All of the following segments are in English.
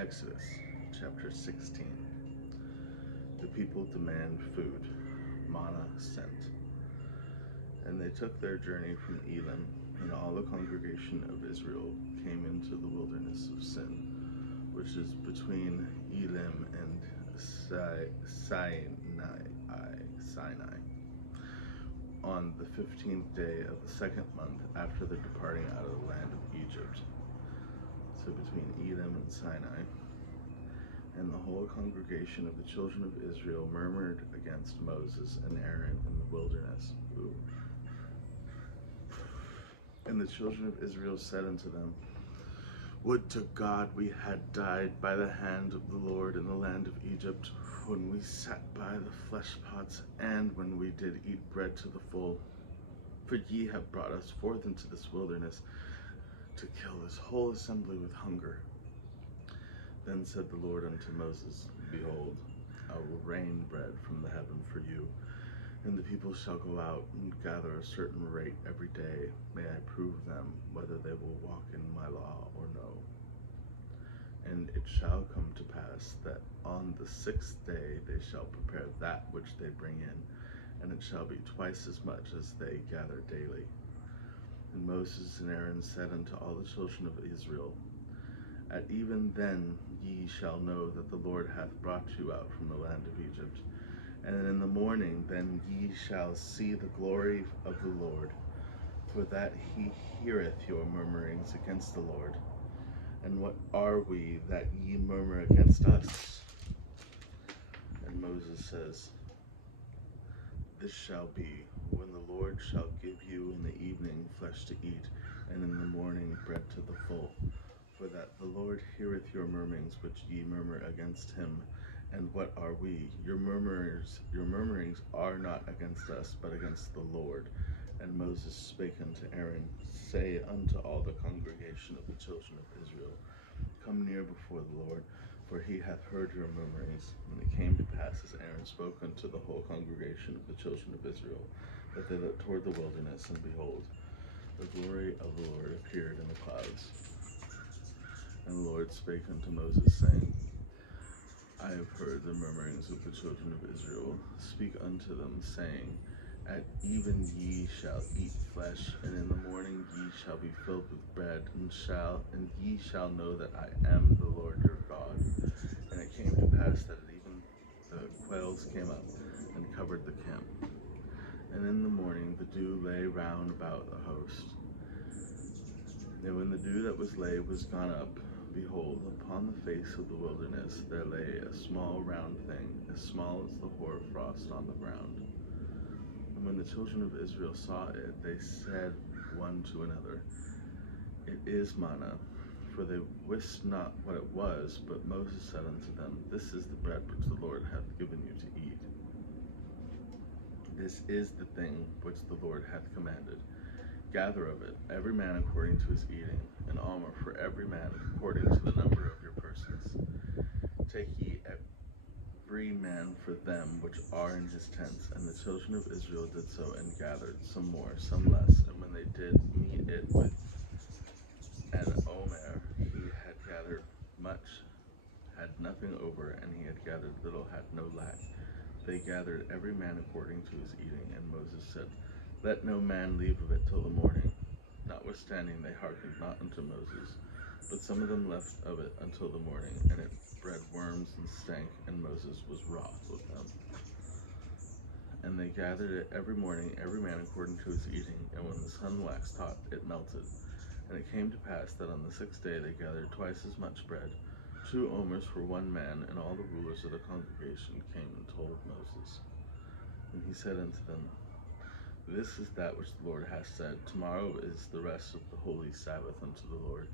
Exodus chapter 16. The people demand food. Manna sent. And they took their journey from Elim, and all the congregation of Israel came into the wilderness of Sin, which is between Elim and Sinai, on the 15th day of the second month after the departing out of the land of Egypt. So between Elim and Sinai. And the whole congregation of the children of Israel murmured against Moses and Aaron in the wilderness. And the children of Israel said unto them, Would to God we had died by the hand of the Lord in the land of Egypt, when we sat by the flesh pots, and when we did eat bread to the full. For ye have brought us forth into this wilderness, to kill this whole assembly with hunger. Then said the Lord unto Moses, Behold, I will rain bread from the heaven for you, and the people shall go out and gather a certain rate every day. May I prove them whether they will walk in my law or no. And it shall come to pass that on the 6th day they shall prepare that which they bring in, and it shall be twice as much as they gather daily. And Moses and Aaron said unto all the children of Israel, At even then ye shall know that the Lord hath brought you out from the land of Egypt. And in the morning then ye shall see the glory of the Lord, for that he heareth your murmurings against the Lord. And what are we that ye murmur against us? And Moses says, This shall be, when the Lord shall give you in the evening flesh to eat, and in the morning bread to the full. For that the Lord heareth your murmurings which ye murmur against him. And what are we? Your murmurings are not against us, but against the Lord. And Moses spake unto Aaron, Say unto all the congregation of the children of Israel, Come near before the Lord, for he hath heard your murmurings. And it came to pass, as Aaron spoke unto the whole congregation of the children of Israel, that they looked toward the wilderness, and behold, the glory of the Lord appeared in the clouds. And the Lord spake unto Moses, saying, I have heard the murmurings of the children of Israel. Speak unto them, saying, At even ye shall eat flesh, and in the morning ye shall be filled with bread, and ye shall know that I am the Lord your God. And it came to pass that at even the quails came up and covered the camp. And in the morning the dew lay round about the host. And when the dew that was laid was gone up, behold, upon the face of the wilderness there lay a small round thing, as small as the hoar frost on the ground. And when the children of Israel saw it, they said one to another, It is manna. For they wist not what it was, but Moses said unto them, This is the bread which the Lord hath given you to eat. This is the thing which the Lord hath commanded. Gather of it, every man according to his eating, an omer for every man according to the number of your persons. Take ye every man for them which are in his tents. And the children of Israel did so, and gathered, some more, some less. And when they did meet it with an omer, he had gathered much, had nothing over, and he had gathered little, had no lack. They gathered every man according to his eating. And Moses said, Let no man leave of it till the morning. Notwithstanding they hearkened not unto Moses, but some of them left of it until the morning, and it bred worms and stank, and Moses was wroth with them. And they gathered it every morning, every man according to his eating, and when the sun waxed hot, it melted. And it came to pass that on the 6th day they gathered twice as much bread, 2 omers for one man, and all the rulers of the congregation came and told Moses. And he said unto them, This is that which the Lord hath said, Tomorrow is the rest of the holy Sabbath unto the Lord.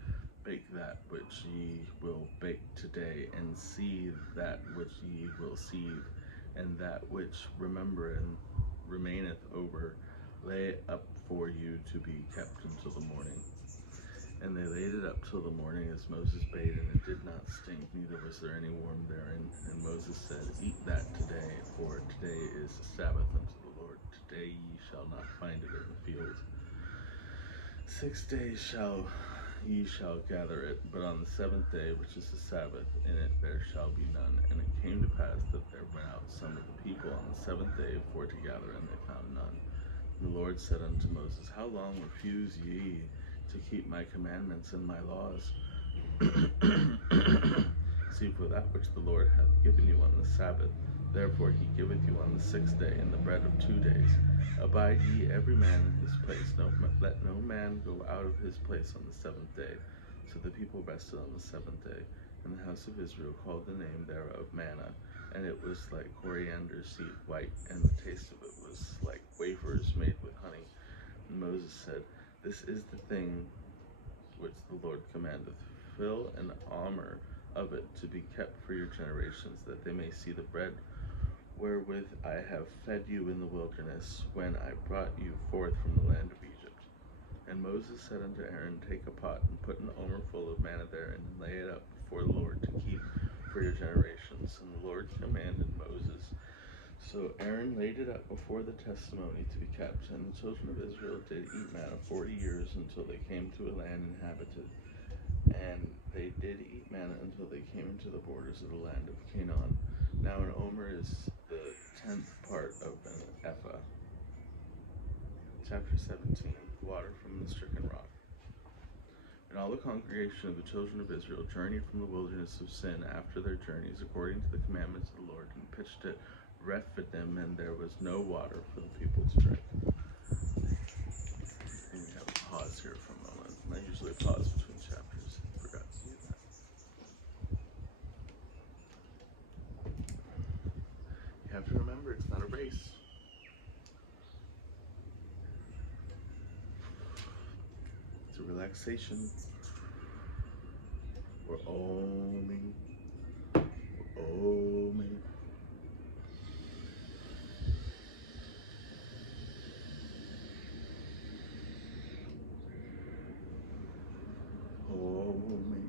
Bake that which ye will bake today, and seethe that which ye will seethe, and that which remaineth over, lay up for you to be kept until the morning. And they laid it up till the morning, as Moses bade, and it did not stink, neither was there any worm therein. And Moses said, Eat that today, for today is the Sabbath unto the Lord. Today ye shall not find it in the field. 6 days shall he shall gather it, but on the seventh day, which is the Sabbath, in it there shall be none. And it came to pass that there went out some of the people on the seventh day for to gather, and they found none. And the Lord said unto Moses, How long refuse ye to keep my commandments and my laws? See, for that which the Lord hath given you on the Sabbath, therefore he giveth you on the sixth day, in the bread of 2 days. Abide ye every man in his place, let no man go out of his place on the seventh day. So the people rested on the seventh day, and the house of Israel called the name thereof manna, and it was like coriander seed white, and the taste of it was like wafers made with honey. And Moses said, This is the thing which the Lord commandeth. Fill an omer of it to be kept for your generations, that they may see the bread wherewith I have fed you in the wilderness, when I brought you forth from the land of Egypt. And Moses said unto Aaron, Take a pot, and put an omer full of manna therein, and lay it up before the Lord to keep for your generations. And the Lord commanded Moses. So Aaron laid it up before the testimony to be kept. And the children of Israel did eat manna 40 years, until they came to a land inhabited. And they did eat manna until they came into the borders of the land of Canaan. Now an omer is the 10th part of an ephah. Chapter 17, Water from the stricken rock. And all the congregation of the children of Israel journeyed from the wilderness of Sin after their journeys, according to the commandments of the Lord, and pitched at Rephidim, and there was no water for the people to drink. And we have a pause here for a moment. I usually pause between chapters. Forgot to do that. You have to remember, it's not a race. It's a relaxation. We're oming. We're oming. Oming.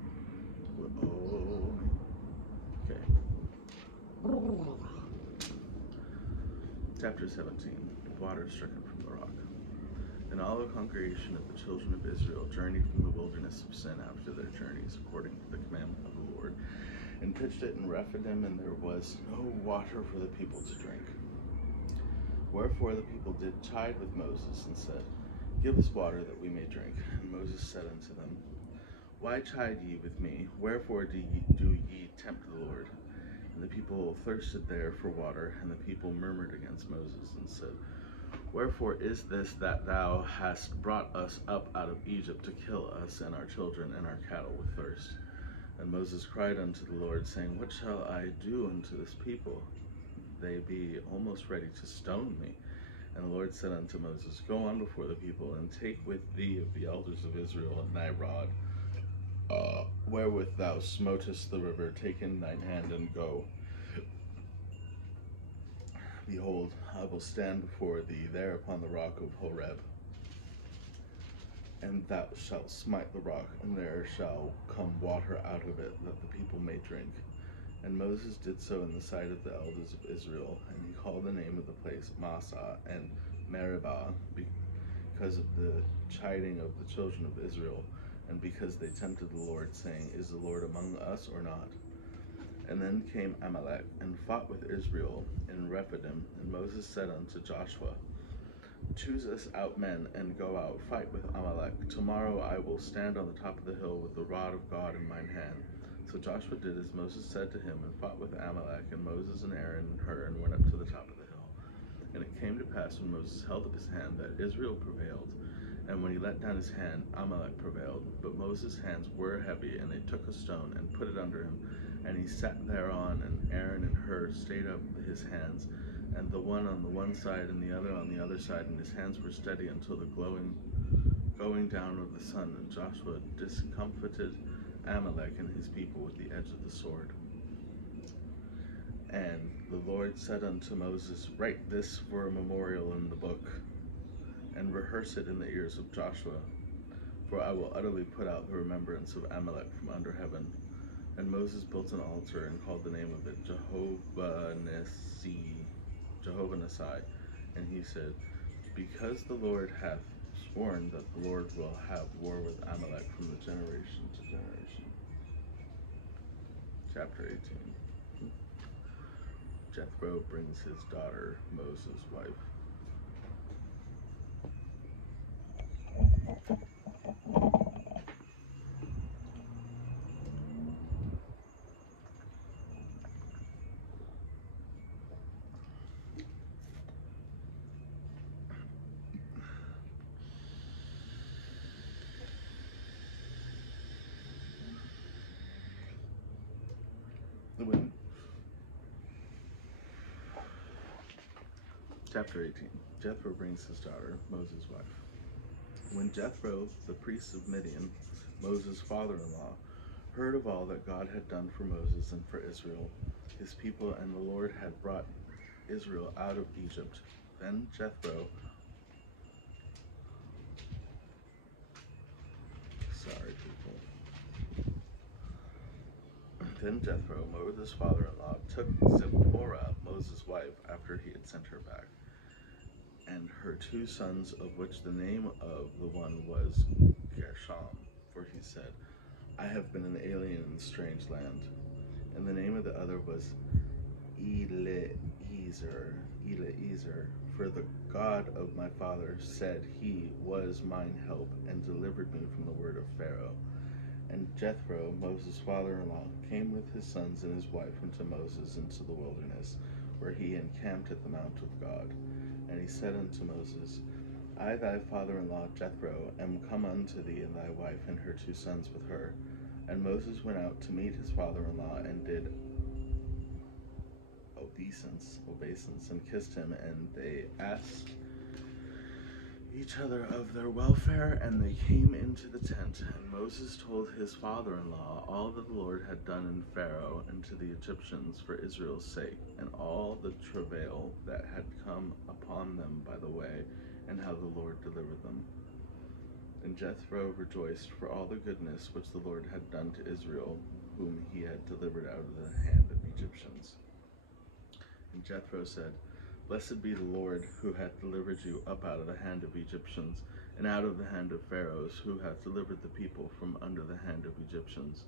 We're oming. Okay. Chapter 17. Water stricken from the rock. And all the congregation of the children of Israel journeyed from the wilderness of Sin after their journeys, according to the commandment of the Lord, and pitched it in Rephidim, and there was no water for the people to drink. Wherefore the people did chide with Moses, and said, Give us water that we may drink. And Moses said unto them, Why chide ye with me? Wherefore do ye tempt the Lord? And the people thirsted there for water, and the people murmured against Moses, and said, Wherefore is this that thou hast brought us up out of Egypt to kill us and our children and our cattle with thirst? And Moses cried unto the Lord, saying, What shall I do unto this people? They be almost ready to stone me. And the Lord said unto Moses, Go on before the people, and take with thee of the elders of Israel and thy rod, wherewith thou smotest the river, take in thine hand and go. Behold, I will stand before thee there upon the rock of Horeb, and thou shalt smite the rock, and there shall come water out of it, that the people may drink. And Moses did so in the sight of the elders of Israel, and he called the name of the place Massah and Meribah, because of the chiding of the children of Israel, and because they tempted the Lord, saying, Is the Lord among us or not? And then came Amalek, and fought with Israel in Rephidim. And Moses said unto Joshua, Choose us out men, and go out, fight with Amalek. Tomorrow I will stand on the top of the hill with the rod of God in mine hand. So Joshua did as Moses said to him, and fought with Amalek. And Moses and Aaron and Hur, and went up to the top of the hill. And it came to pass, when Moses held up his hand, that Israel prevailed. And when he let down his hand, Amalek prevailed. But Moses' hands were heavy, and they took a stone, and put it under him. And he sat thereon, and Aaron and Hur stayed up his hands, and the one on the one side and the other on the other side, and his hands were steady until the going down of the sun. And Joshua discomfited Amalek and his people with the edge of the sword. And the Lord said unto Moses, Write this for a memorial in the book, and rehearse it in the ears of Joshua, for I will utterly put out the remembrance of Amalek from under heaven. And Moses built an altar, and called the name of it Jehovah Nissi. And he said, Because the Lord hath sworn that the Lord will have war with Amalek from the generation to generation. Chapter 18. Jethro brings his daughter, Moses' wife. Chapter 18. Jethro brings his daughter, Moses' wife. When Jethro, the priest of Midian, Moses' father-in-law, heard of all that God had done for Moses and for Israel, his people, and the Lord had brought Israel out of Egypt, then Jethro, Moses' father-in-law, took Zipporah, Moses' wife, after he had sent her back, and her 2 sons, of which the name of the one was Gershom, for he said, I have been an alien in a strange land. And the name of the other was Eliezer, for the God of my father said he was mine help and delivered me from the word of Pharaoh. And Jethro, Moses' father-in-law, came with his sons and his wife unto Moses into the wilderness, where he encamped at the mount of God. And he said unto Moses, I, thy father-in-law Jethro, am come unto thee, and thy wife and her 2 sons with her. And Moses went out to meet his father-in-law, and did obeisance, and kissed him, and they asked each other of their welfare, and they came into the tent. And Moses told his father-in-law all that the Lord had done in Pharaoh and to the Egyptians for Israel's sake, and all the travail that had come upon them by the way, and how the Lord delivered them. And Jethro rejoiced for all the goodness which the Lord had done to Israel, whom he had delivered out of the hand of Egyptians. And Jethro said, Blessed be the Lord, who hath delivered you up out of the hand of Egyptians, and out of the hand of Pharaohs, who hath delivered the people from under the hand of Egyptians.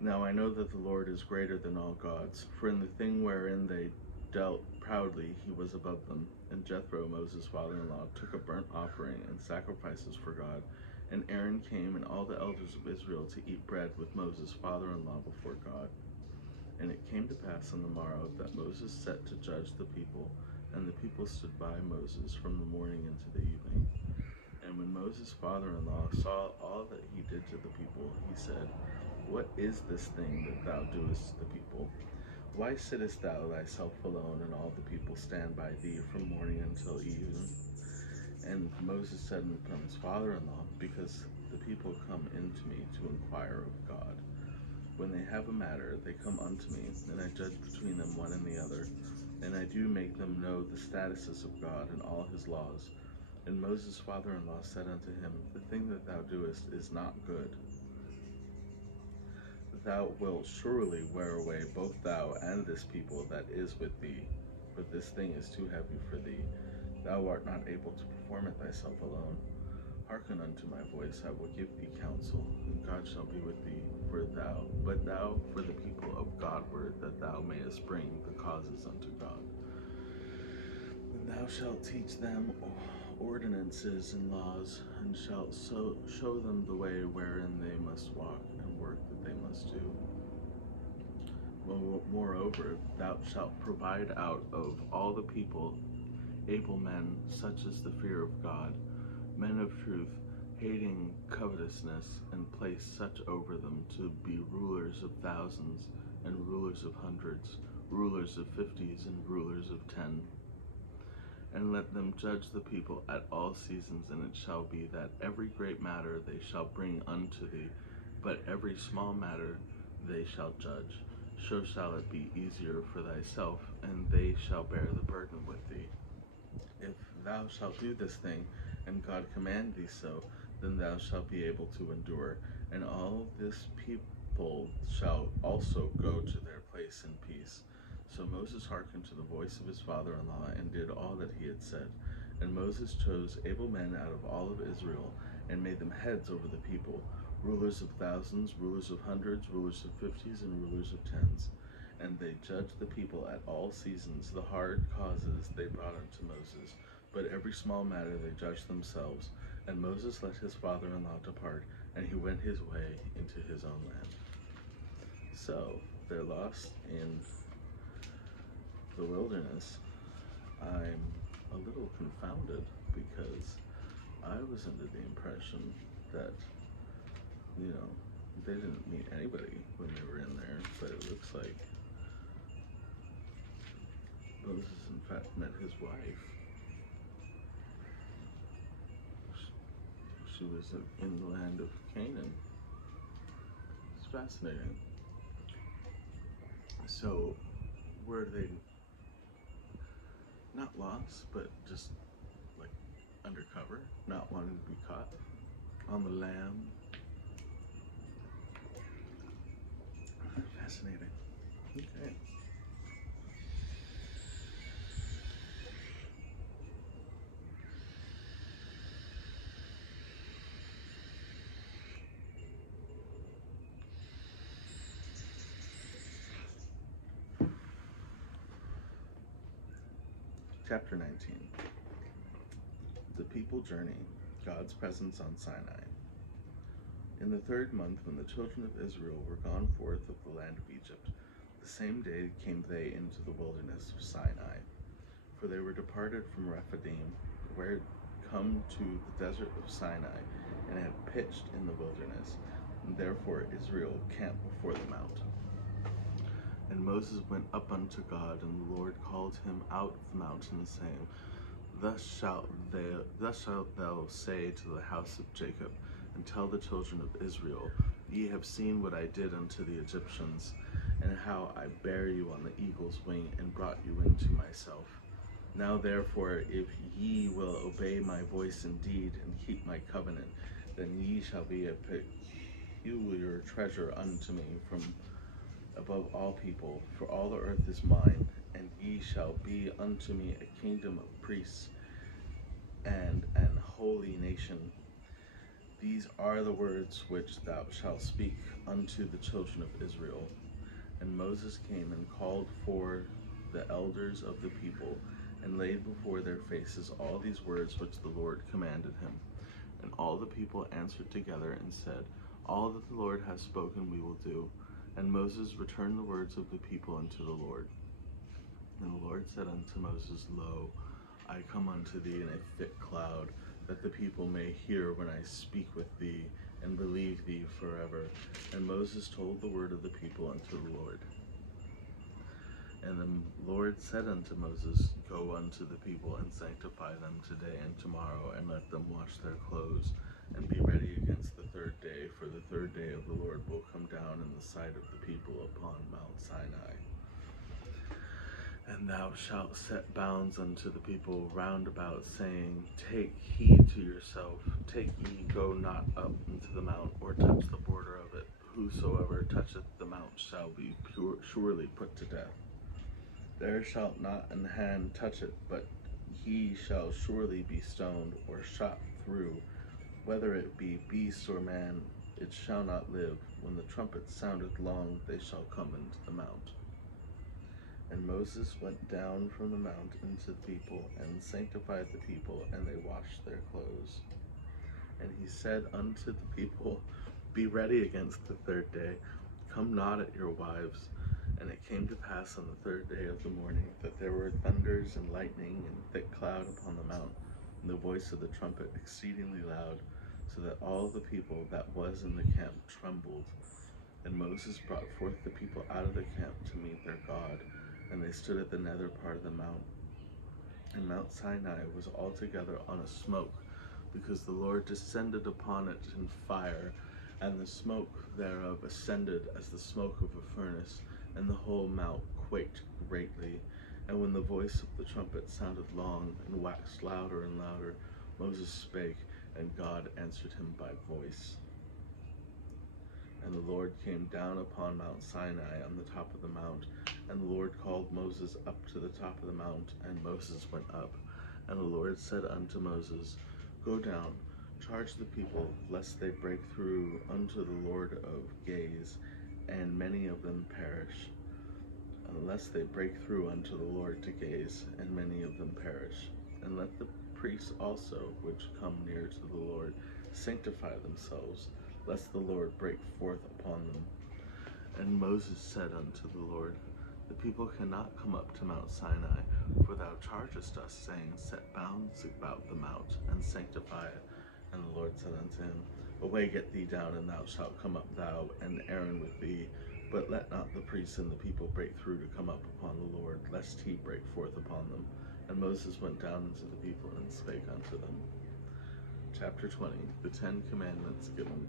Now I know that the Lord is greater than all gods, for in the thing wherein they dealt proudly he was above them. And Jethro, Moses' father-in-law, took a burnt offering and sacrifices for God. And Aaron came and all the elders of Israel to eat bread with Moses' father-in-law before God. And it came to pass on the morrow that Moses set to judge the people, and the people stood by Moses from the morning into the evening. And when Moses' father-in-law saw all that he did to the people, he said, What is this thing that thou doest to the people? Why sittest thou thyself alone, and all the people stand by thee from morning until even? And Moses said unto his father-in-law, Because the people come into me to inquire of God. When they have a matter, they come unto me, and I judge between them one and the other, and I do make them know the statuses of God and all his laws. And Moses' father-in-law said unto him, The thing that thou doest is not good. Thou wilt surely wear away both thou and this people that is with thee, for this thing is too heavy for thee. Thou art not able to perform it thyself alone. Hearken unto my voice, I will give thee counsel, and God shall be with thee, but thou for the people of Godward, that thou mayest bring the causes unto God. And thou shalt teach them ordinances and laws, and shalt show them the way wherein they must walk, and work that they must do. Moreover, thou shalt provide out of all the people able men, such as the fear of God, men of truth, hating covetousness, and place such over them to be rulers of thousands, and rulers of hundreds, rulers of 50s, and rulers of 10. And let them judge the people at all seasons, and it shall be that every great matter they shall bring unto thee, but every small matter they shall judge. So shall it be easier for thyself, and they shall bear the burden with thee. If thou shalt do this thing, and God command thee so, then thou shalt be able to endure, and all this people shall also go to their place in peace. So Moses hearkened to the voice of his father-in-law, and did all that he had said. And Moses chose able men out of all of Israel and made them heads over the people, rulers of thousands, rulers of hundreds, rulers of fifties, and rulers of tens. And they judged the people at all seasons. The hard causes they brought unto Moses, but every small matter they judged themselves. And Moses let his father-in-law depart, and he went his way into his own land. So they're lost in the wilderness. I'm a little confounded because I was under the impression that, they didn't meet anybody when they were in there, but it looks like Moses in fact met his wife. She was in the land of Canaan. It's fascinating. So were they not lost, but just like undercover, not wanting to be caught on the lam? Fascinating. Okay. Chapter 19. The people journey, God's presence on Sinai. In the 3rd month, when the children of Israel were gone forth of the land of Egypt, the same day came they into the wilderness of Sinai. For they were departed from Rephidim, where come to the desert of Sinai, and had pitched in the wilderness. And therefore Israel camped before the mount. And Moses went up unto God, and the Lord called him out of the mountain, saying, Thus shalt thou say to the house of Jacob, and tell the children of Israel, Ye have seen what I did unto the Egyptians, and how I bare you on the eagle's wing, and brought you into myself. Now therefore, if ye will obey my voice indeed, and keep my covenant, then ye shall be a peculiar treasure unto me from above all people, for all the earth is mine, and ye shall be unto me a kingdom of priests and an holy nation. These are the words which thou shalt speak unto the children of Israel. And Moses came and called for the elders of the people, and laid before their faces all these words which the Lord commanded him. And all the people answered together and said, All that the Lord has spoken we will do. And Moses returned the words of the people unto the Lord. And the Lord said unto Moses, Lo, I come unto thee in a thick cloud, that the people may hear when I speak with thee, and believe thee forever. And Moses told the word of the people unto the Lord. And the Lord said unto Moses, Go unto the people, and sanctify them today and tomorrow, and let them wash their clothes, and be ready against the 3rd day, for the 3rd day of the Lord will come down in the sight of the people upon Mount Sinai. And thou shalt set bounds unto the people round about, saying, Take heed to yourself, take ye, go not up into the mount, or touch the border of it. Whosoever toucheth the mount shall be surely put to death. There shall not an hand touch it, but he shall surely be stoned, or shot through. Whether it be beast or man, it shall not live. When the trumpet soundeth long, they shall come into the mount. And Moses went down from the mount into the people, and sanctified the people, and they washed their clothes. And he said unto the people, Be ready against the 3rd day, come not at your wives. And it came to pass on the 3rd day of the morning, that there were thunders and lightning and thick cloud upon the mount, and the voice of the trumpet exceedingly loud, so that all the people that was in the camp trembled. And Moses brought forth the people out of the camp to meet their God, and they stood at the nether part of the mount. And Mount Sinai was altogether on a smoke, because the Lord descended upon it in fire, and the smoke thereof ascended as the smoke of a furnace, and the whole mount quaked greatly. And when the voice of the trumpet sounded long, and waxed louder and louder, Moses spake, and God answered him by voice. And the Lord came down upon Mount Sinai on the top of the mount, and the Lord called Moses up to the top of the mount, and Moses went up. And the Lord said unto Moses, Go down, charge the people, lest they break through unto the Lord of gaze, and many of them perish. Unless they break through unto the Lord to gaze, and many of them perish. And let the priests also, which come near to the Lord, sanctify themselves, lest the Lord break forth upon them. And Moses said unto the Lord, The people cannot come up to Mount Sinai, for thou chargest us, saying, Set bounds about the mount, and sanctify it. And the Lord said unto him, Away, get thee down, and thou shalt come up, thou and Aaron with thee. But let not the priests and the people break through to come up upon the Lord, lest he break forth upon them. And Moses went down unto the people, and spake unto them. Chapter 20. The 10 Commandments given.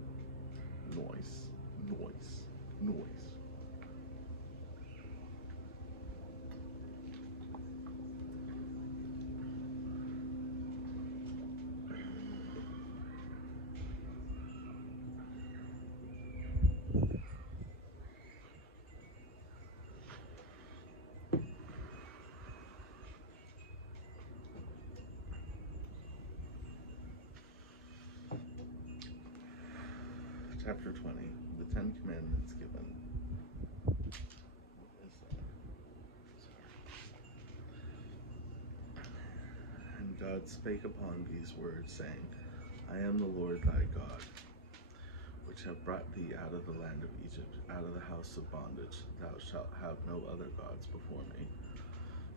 Noise, noise, noise. Chapter 20. The 10 Commandments given. What is that? Sorry. And God spake upon these words, saying, I am the Lord thy God, which have brought thee out of the land of Egypt, out of the house of bondage. Thou shalt have no other gods before me.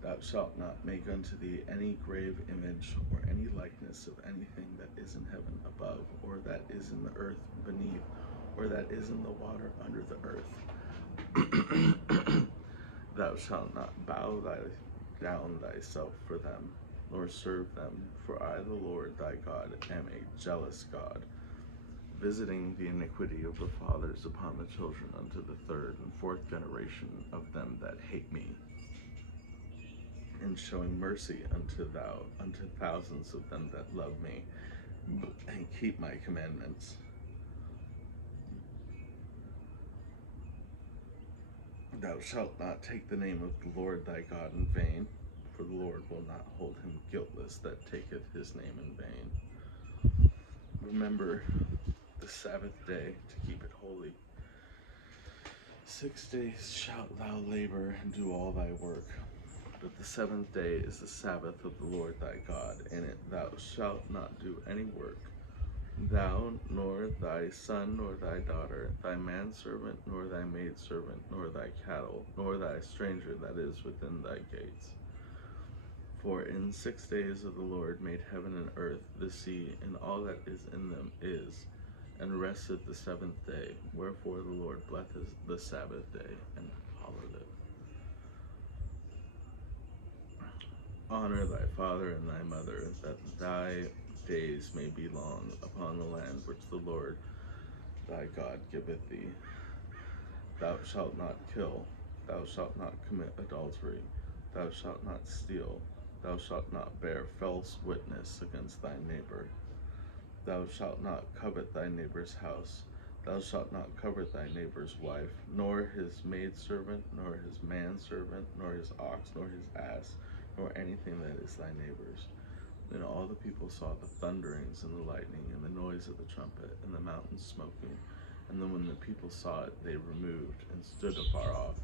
Thou shalt not make unto thee any grave image, or any likeness of anything that is in heaven above, or that is in the earth beneath, or that is in the water under the earth. Thou shalt not bow down thyself for them, nor serve them, for I, the Lord thy God, am a jealous God, visiting the iniquity of the fathers upon the children unto the third and fourth generation of them that hate me, and showing mercy unto thousands of them that love me, and keep my commandments. Thou shalt not take the name of the Lord thy God in vain, for the Lord will not hold him guiltless that taketh his name in vain. Remember the Sabbath day to keep it holy. 6 days shalt thou labor and do all thy work, but the seventh day is the Sabbath of the Lord thy God. In it thou shalt not do any work, thou, nor thy son, nor thy daughter, thy manservant, nor thy maidservant, nor thy cattle, nor thy stranger that is within thy gates. For in 6 days of the Lord made heaven and earth, the sea, and all that is in them is, and rested the seventh day. Wherefore the Lord blessed the Sabbath day, and hallowed it. Honor thy father and thy mother, that thy days may be long upon the land which the Lord thy God giveth thee. Thou shalt not kill, thou shalt not commit adultery, thou shalt not steal, thou shalt not bear false witness against thy neighbor. Thou shalt not covet thy neighbor's house. Thou shalt not covet thy neighbor's wife, nor his maidservant, nor his manservant, nor his ox, nor his ass, nor anything that is thy neighbor's. Then all the people saw the thunderings and the lightning and the noise of the trumpet and the mountain smoking. And then when the people saw it, they removed and stood afar off.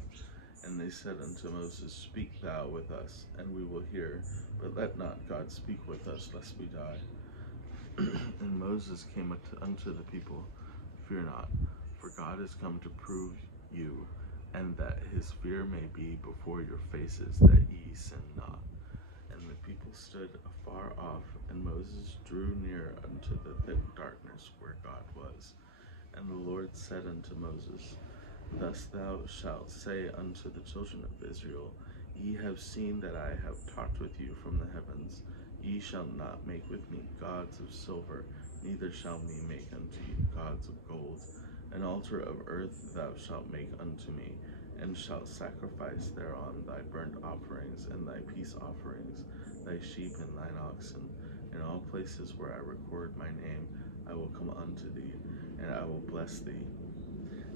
And they said unto Moses, Speak thou with us, and we will hear, but let not God speak with us, lest we die. And Moses came unto the people, Fear not, for God is come to prove you, and that his fear may be before your faces, that ye sin not. And the people stood afar off, and Moses drew near unto the thick darkness where God was. And the Lord said unto Moses, Thus thou shalt say unto the children of Israel, Ye have seen that I have talked with you from the heavens. Ye shall not make with me gods of silver, neither shall me make unto you gods of gold. An altar of earth thou shalt make unto me, and shalt sacrifice thereon thy burnt offerings and thy peace offerings, thy sheep and thine oxen. In all places where I record my name, I will come unto thee, and I will bless thee.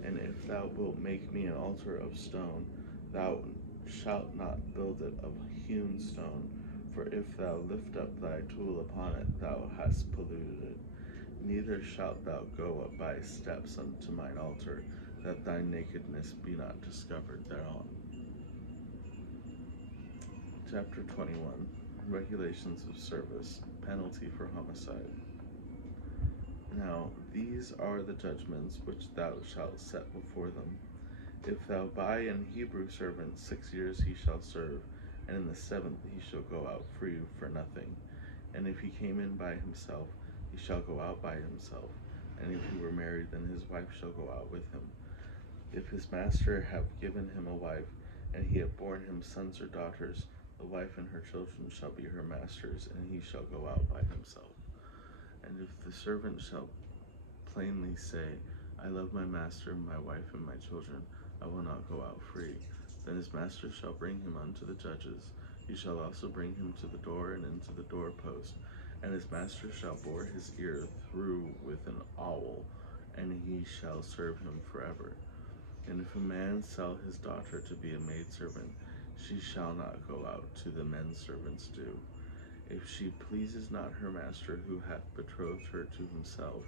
And if thou wilt make me an altar of stone, thou shalt not build it of hewn stone, For if thou lift up thy tool upon it, thou hast polluted it. Neither shalt thou go up by steps unto mine altar, that thy nakedness be not discovered thereon. Chapter 21. Regulations of Service, Penalty for Homicide. Now these are the judgments which thou shalt set before them. If thou buy an Hebrew servant, 6 years he shall serve, and in the 7th he shall go out free for nothing. And if he came in by himself, he shall go out by himself. And if he were married, then his wife shall go out with him. If his master have given him a wife, and he have borne him sons or daughters, the wife and her children shall be her master's, and he shall go out by himself. And if the servant shall plainly say, I love my master, my wife, and my children, I will not go out free, then his master shall bring him unto the judges. He shall also bring him to the door and into the doorpost, and his master shall bore his ear through with an awl, and he shall serve him forever. And if a man sell his daughter to be a maidservant, she shall not go out to the men servants do. If she pleases not her master who hath betrothed her to himself,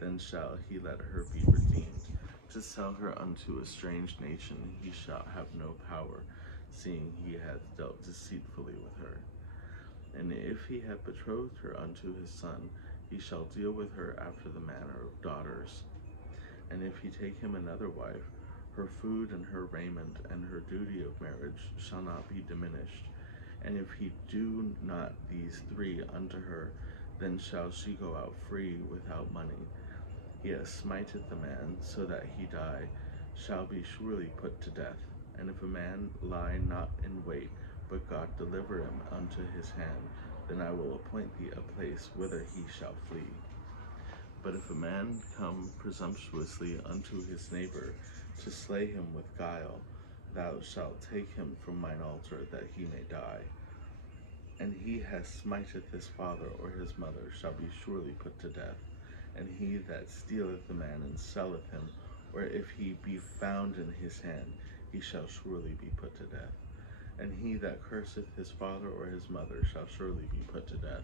then shall he let her be redeemed. To sell her unto a strange nation he shall have no power, seeing he hath dealt deceitfully with her. And if he have betrothed her unto his son, he shall deal with her after the manner of daughters. And if he take him another wife, her food and her raiment and her duty of marriage shall not be diminished. And if he do not these 3 unto her, then shall she go out free without money. He that smiteth the man, so that he die, shall be surely put to death. And if a man lie not in wait, but God deliver him unto his hand, then I will appoint thee a place whither he shall flee. But if a man come presumptuously unto his neighbor, to slay him with guile, thou shalt take him from mine altar, that he may die. And he that smiteth his father or his mother shall be surely put to death. And he that stealeth the man and selleth him, or if he be found in his hand, he shall surely be put to death. And he that curseth his father or his mother shall surely be put to death.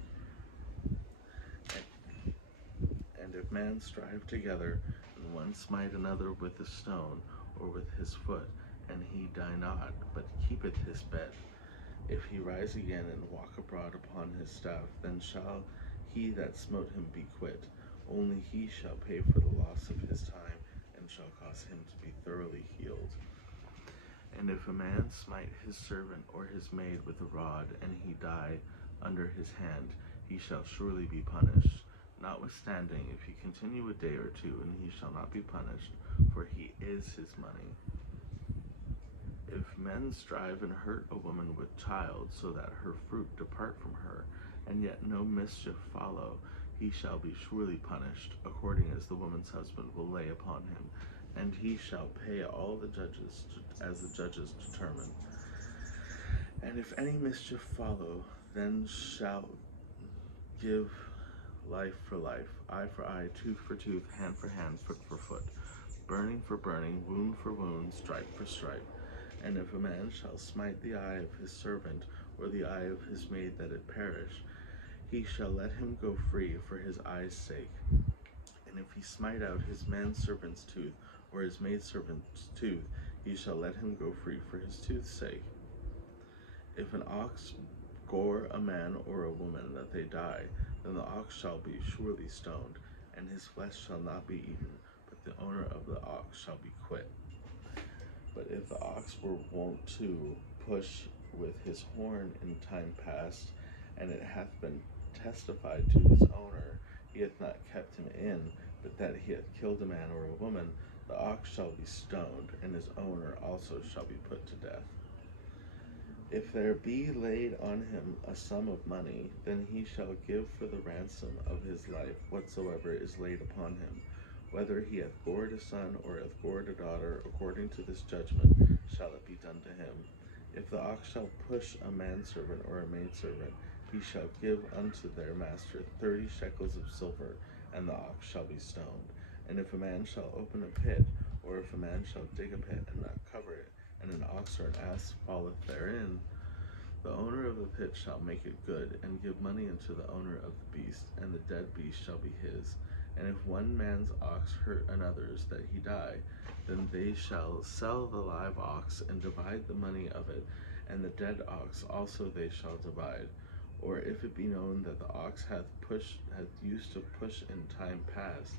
And if men strive together, and one smite another with a stone, or with his foot, and he die not, but keepeth his bed, if he rise again and walk abroad upon his staff, then shall he that smote him be quit. Only he shall pay for the loss of his time, and shall cause him to be thoroughly healed. And if a man smite his servant or his maid with a rod, and he die under his hand, he shall surely be punished. Notwithstanding, if he continue a day or 2, and he shall not be punished, for he is his money. If men strive and hurt a woman with child, so that her fruit depart from her, and yet no mischief follow, he shall be surely punished, according as the woman's husband will lay upon him, and he shall pay all the judges as the judges determine. And if any mischief follow, then shall give life for life, eye for eye, tooth for tooth, hand for hand, foot for foot, burning for burning, wound for wound, stripe for stripe. And if a man shall smite the eye of his servant, or the eye of his maid that it perish, he shall let him go free for his eye's sake. And if he smite out his manservant's tooth, or his maidservant's tooth, he shall let him go free for his tooth's sake. If an ox gore a man or a woman that they die, then the ox shall be surely stoned, and his flesh shall not be eaten, but the owner of the ox shall be quit. But if the ox were wont to push with his horn in time past, and it hath been testified to his owner, he hath not kept him in, but that he hath killed a man or a woman, the ox shall be stoned, and his owner also shall be put to death. If there be laid on him a sum of money, then he shall give for the ransom of his life whatsoever is laid upon him. Whether he hath gored a son or hath gored a daughter, according to this judgment shall it be done to him. If the ox shall push a manservant or a maidservant, he shall give unto their master 30 shekels of silver, and the ox shall be stoned. And if a man shall open a pit, or if a man shall dig a pit and not cover it, and an ox or an ass falleth therein, The owner of the pit shall make it good, and give money unto the owner of the beast, and the dead beast shall be his. And if one man's ox hurt another's that he die, then they shall sell the live ox, and divide the money of it, and the dead ox also they shall divide. Or if it be known that the ox hath used to push in time past,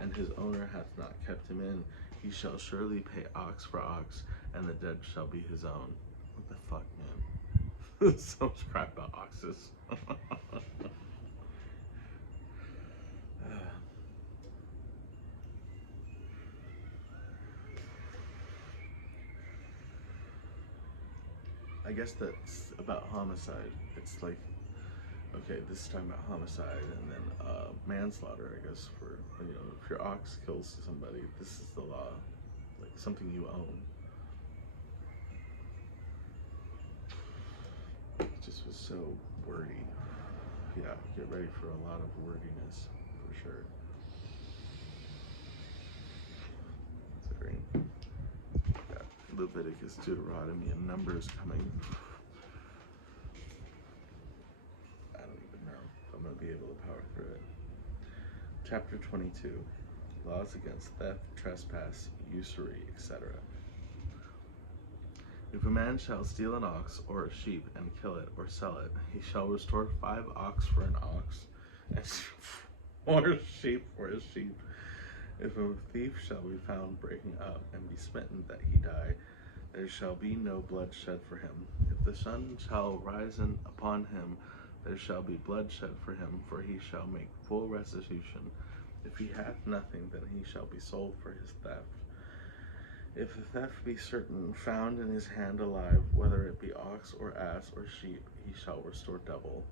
and his owner hath not kept him in, he shall surely pay ox for ox, and the dead shall be his own. What the fuck, man? So much crap about oxes. I guess that's about homicide. It's like, okay, this is talking about homicide, and then manslaughter, I guess, for, you know, if your ox kills somebody, this is the law, like something you own. It just was so wordy. Yeah, get ready for a lot of wordiness, for sure. Considering got Leviticus, Deuteronomy, and Numbers coming. I don't even know if I'm going to be able to power through it. Chapter 22, Laws against theft, trespass, usury, etc. If a man shall steal an ox or a sheep and kill it or sell it, he shall restore 5 ox for an ox, and 4 sheep for a sheep. If a thief shall be found breaking up and be smitten that he die, there shall be no blood shed for him. If the sun shall rise upon him, there shall be blood shed for him, for he shall make full restitution. If he hath nothing, then he shall be sold for his theft. If the theft be certain, found in his hand alive, whether it be ox or ass or sheep, he shall restore double.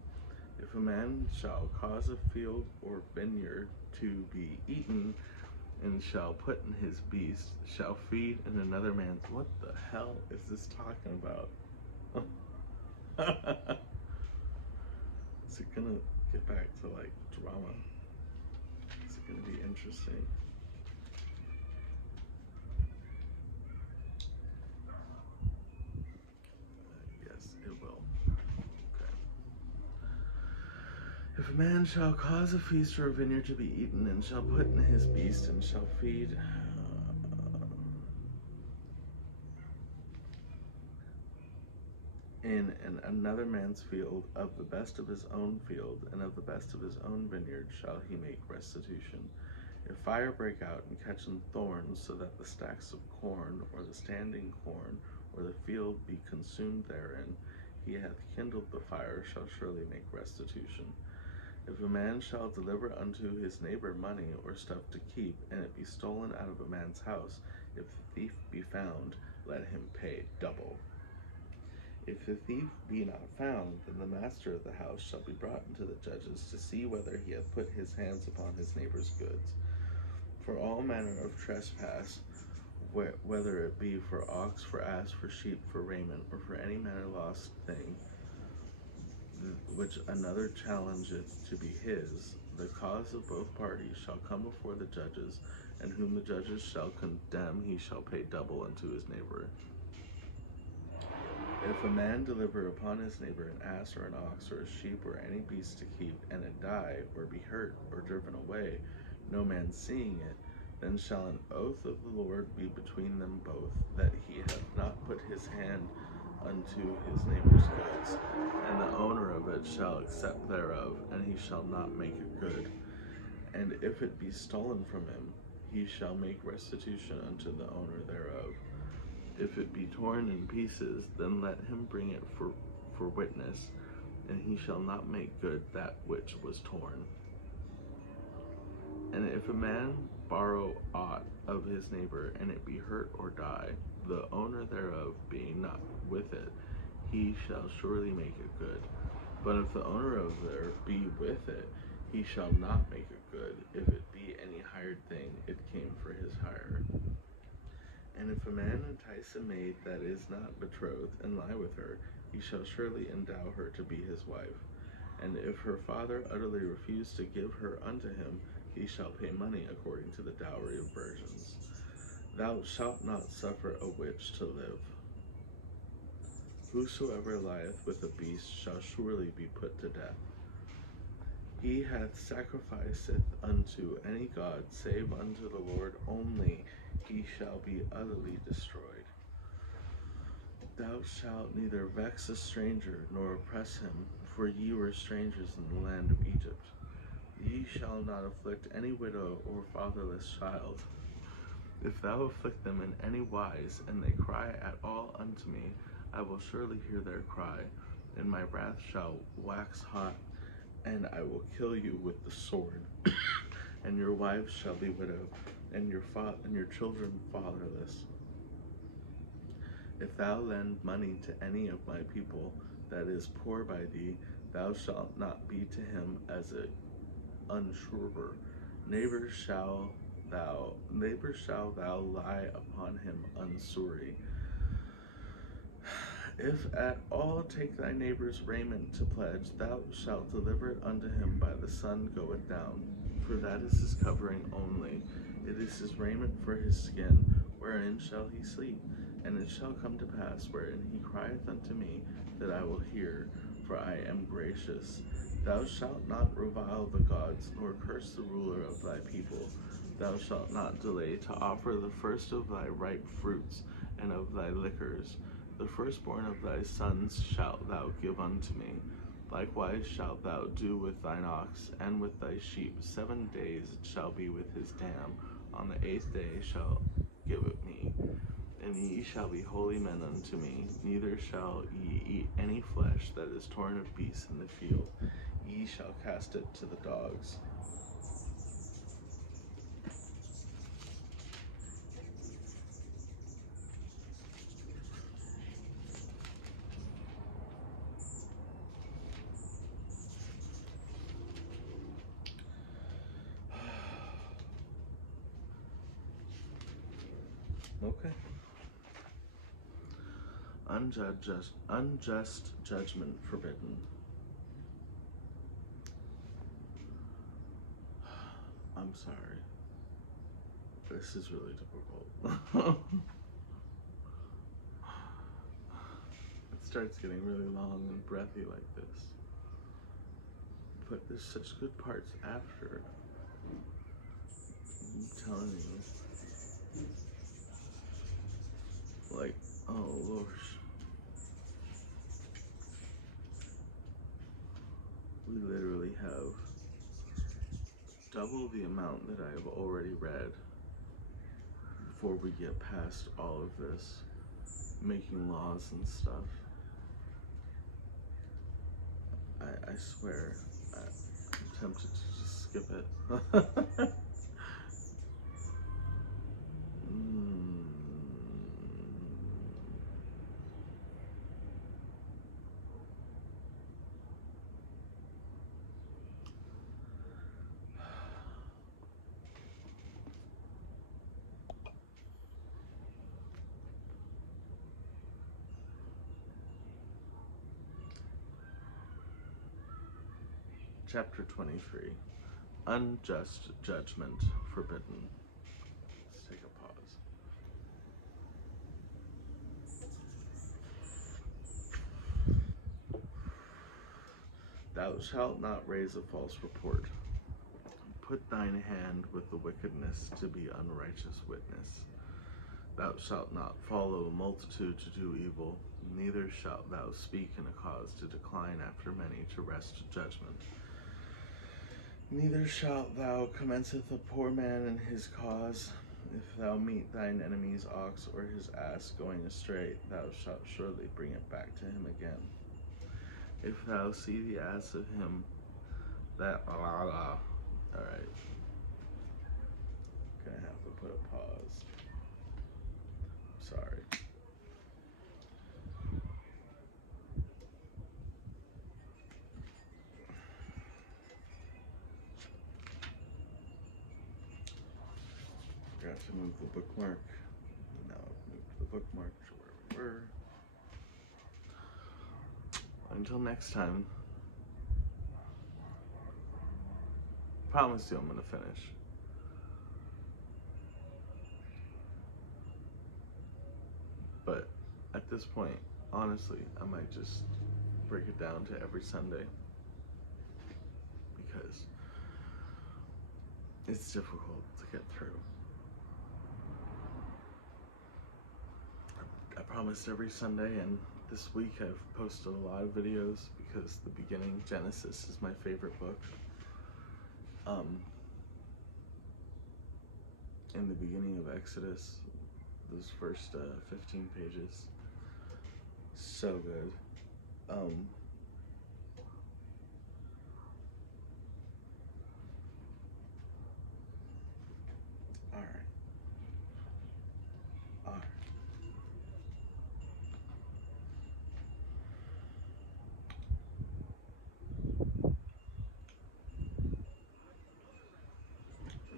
If a man shall cause a field or vineyard to be eaten, and shall put in his beast, shall feed in another man's... What the hell is this talking about? Is it gonna get back to, like, drama? Is it gonna be interesting? Yes, it will. Okay. If a man shall cause a feast or a vineyard to be eaten, and shall put in his beast, and shall feed in another man's field, of the best of his own field, and of the best of his own vineyard, shall he make restitution. If fire break out and catch in thorns, so that the stacks of corn, or the standing corn, or the field be consumed therein, he hath kindled the fire, shall surely make restitution. If a man shall deliver unto his neighbor money or stuff to keep, and it be stolen out of a man's house, if the thief be found, let him pay double. If the thief be not found, then the master of the house shall be brought unto the judges, to see whether he hath put his hands upon his neighbor's goods. For all manner of trespass, whether it be for ox, for ass, for sheep, for raiment, or for any manner lost thing, which another challengeth to be his, the cause of both parties shall come before the judges, and whom the judges shall condemn, he shall pay double unto his neighbor. If a man deliver upon his neighbor an ass or an ox or a sheep or any beast to keep, and it die, or be hurt, or driven away, no man seeing it, then shall an oath of the Lord be between them both, that he hath not put his hand unto his neighbor's goods, and the owner of it shall accept thereof, and he shall not make it good. And if it be stolen from him, he shall make restitution unto the owner thereof. If it be torn in pieces, then let him bring it for witness, and he shall not make good that which was torn. And if a man borrow aught of his neighbor, and it be hurt or die, the owner thereof being not with it, he shall surely make it good. But if the owner of there be with it, he shall not make it good. If it be any hired thing, it came for his hire. And if a man entice a maid that is not betrothed, and lie with her, he shall surely endow her to be his wife. And if her father utterly refuse to give her unto him, he shall pay money according to the dowry of virgins. Thou shalt not suffer a witch to live. Whosoever lieth with a beast shall surely be put to death. He hath sacrificeth unto any god save unto the Lord only, he shall be utterly destroyed. Thou shalt neither vex a stranger nor oppress him, for ye were strangers in the land of Egypt. Ye shall not afflict any widow or fatherless child. If thou afflict them in any wise, and they cry at all unto me, I will surely hear their cry, and my wrath shall wax hot, and I will kill you with the sword. And your wives shall be widowed, and your children fatherless. If thou lend money to any of my people that is poor by thee, thou shalt not be to him as a unsurer. Neighbor shall thou lie upon him unsorry. If at all take thy neighbor's raiment to pledge, thou shalt deliver it unto him by the sun goeth down, for that is his covering only. It is his raiment for his skin, wherein shall he sleep? And it shall come to pass, wherein he crieth unto me, that I will hear, for I am gracious. Thou shalt not revile the gods, nor curse the ruler of thy people. Thou shalt not delay to offer the first of thy ripe fruits, and of thy liquors. The firstborn of thy sons shalt thou give unto me. Likewise shalt thou do with thine ox, and with thy sheep. 7 days it shall be with his dam. On the 8th day shall give it me. And ye shall be holy men unto me. Neither shall ye eat any flesh that is torn of beasts in the field. Ye shall cast it to the dogs. Okay. Unjust judgment forbidden. I'm sorry. This is really difficult. It starts getting really long and breathy like this. But there's such good parts after. I'm telling you. Like, oh Lord. We literally have double the amount that I have already read before we get past all of this, making laws and stuff. I swear, I'm tempted to just skip it. Chapter 23. Unjust judgment forbidden. Let's take a pause. Thou shalt not raise a false report. Put thine hand with the wickedness to be unrighteous witness. Thou shalt not follow a multitude to do evil, neither shalt thou speak in a cause to decline after many to wrest judgment. Neither shalt thou commenceth a poor man in his cause. If thou meet thine enemy's ox or his ass going astray, thou shalt surely bring it back to him again. If thou see the ass of him that alright. Gonna have to put a pause. Sorry. Forgot to move the bookmark. Now I've moved the bookmark to where we were. Until next time. Promise you I'm gonna finish. But at this point, honestly, I might just break it down to every Sunday, because it's difficult to get through. I promised every Sunday, and this week I've posted a lot of videos because the beginning, Genesis, is my favorite book. In the beginning of Exodus, those first 15 pages, so good. Alright. Alright.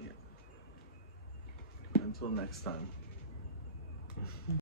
Yeah. Until next time.